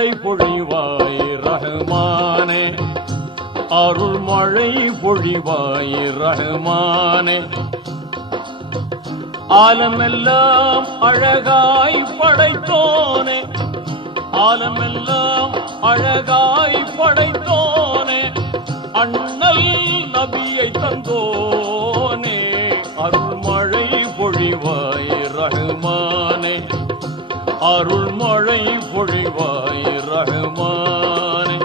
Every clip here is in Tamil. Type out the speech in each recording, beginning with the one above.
மழை பொழிவாய் ரஹ்மானே, அருள் மழை பொழிவாய் ரஹ்மானே. ஆலமெல்லாம் அழகாய் படைத்தோனே, ஆலமெல்லாம் அழகாய் படைத்தோனே, அண்ணல் நபியை தந்தோனே, அருள் மழை பொழிவாய் ரஹ்மானே, அருள் மழை பொழிவாய் ரஹ்மானே.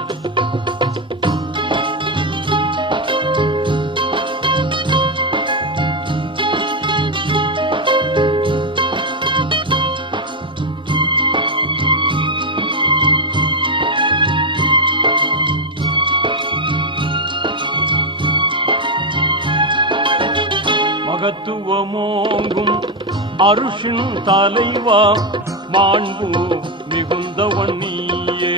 மகத்துவமோங்கும் அருஷின் தலைவா, மாண்பு மிகுந்தவன் நீயே,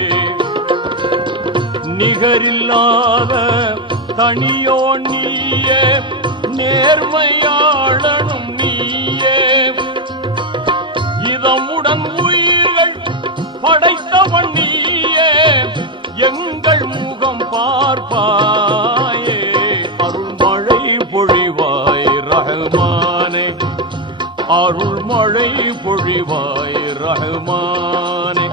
நிகரில்லாத தனியோ நீயே, நேர்மையாளனும் நீயே, இதமுடன் உயிர்கள் படைத்தவன் நீயே, எங்கள் முகம் பார்ப்பாயே, அருள் மழை பொழிவாய் ரஹ்மானே, அருள் மழை பொழிவாய் ரஹ்மானே.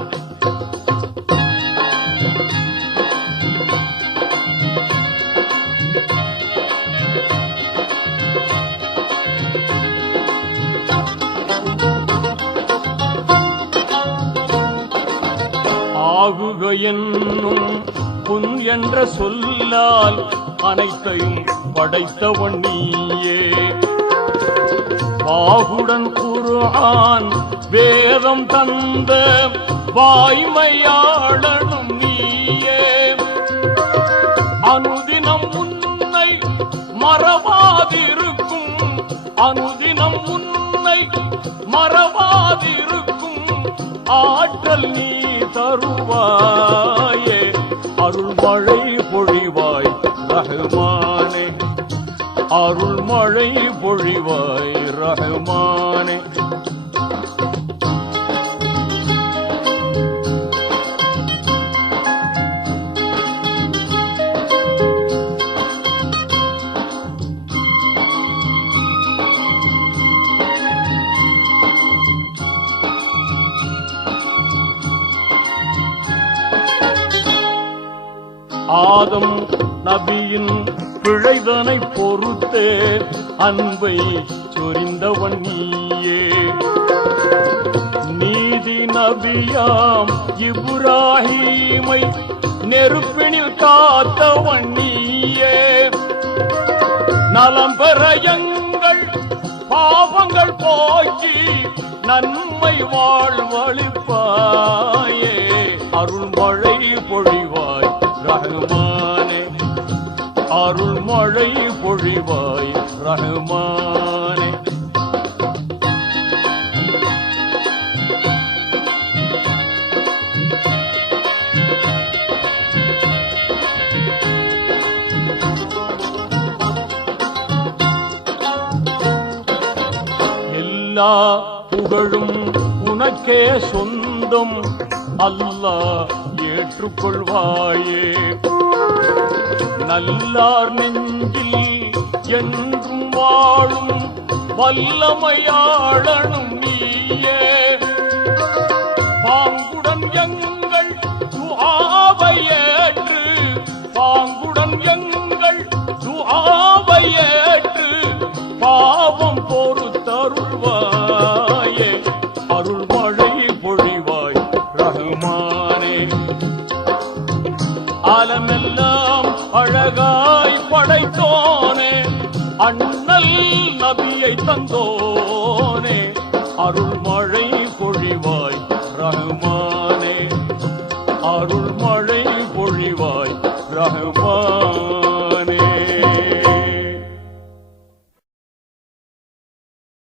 ஆகுக என்னும் புன் என்ற சொல்லால் அனைத்தையும் படைத்தவன் நீயே, வாகுடன் குர்ஆன் வேதம் தந்த வாய்மையாளனும் நீயே, அனுதினம் உன்னை மறவாதிருக்கும், அனுதினம் உன்னை மறவாதிருக்கும் ஆற்றல் நீ தருவாயே, அருள் மழை பொழிவாய் ரஹ்மானே, அருள் மழை பொழிவாய் ரஹ்மானே. ஆதம் நபியின் பிழைதனை பொறுத்தே அன்பை சொரிந்தவன் நீயே, நீதி நபியாம் இப்ராஹீமை நெருப்பினில் காத்தவன் நீயே, நலம் பெற எங்கள் பாவங்கள் போக்கி நன்மை வாழ்வளிப்பாயே, அருள் மழை பொழிவாய் ரஹ்மானே, அருள் மழை பொழிவாய் ரஹ்மானே. எல்லா புகழும் உனக்கே சொந்தம், அல்லாஹ் ஏற்றுக்கொள்வாயே, நல்லார் நெஞ்சில் என்றும் வாழும் வல்லமையாளனும் நீயே, பாங்குடன் எங்கள் துஆவை ஏற்று, பாங்குடன் எங்கள் துஆவை ஏற்று பாவம் பொறுத்தருள்வாயே, அருள் மழை பொழிவாய் ரஹ்மானே, ஆலமெல்லாம் அழகாய் படைத்தோனே, அண்ணல் நபியை தந்தோனே, அருள் மழை பொழிவாய் ரஹ்மானே, அருள் மழை பொழிவாய் ரஹ்மானே.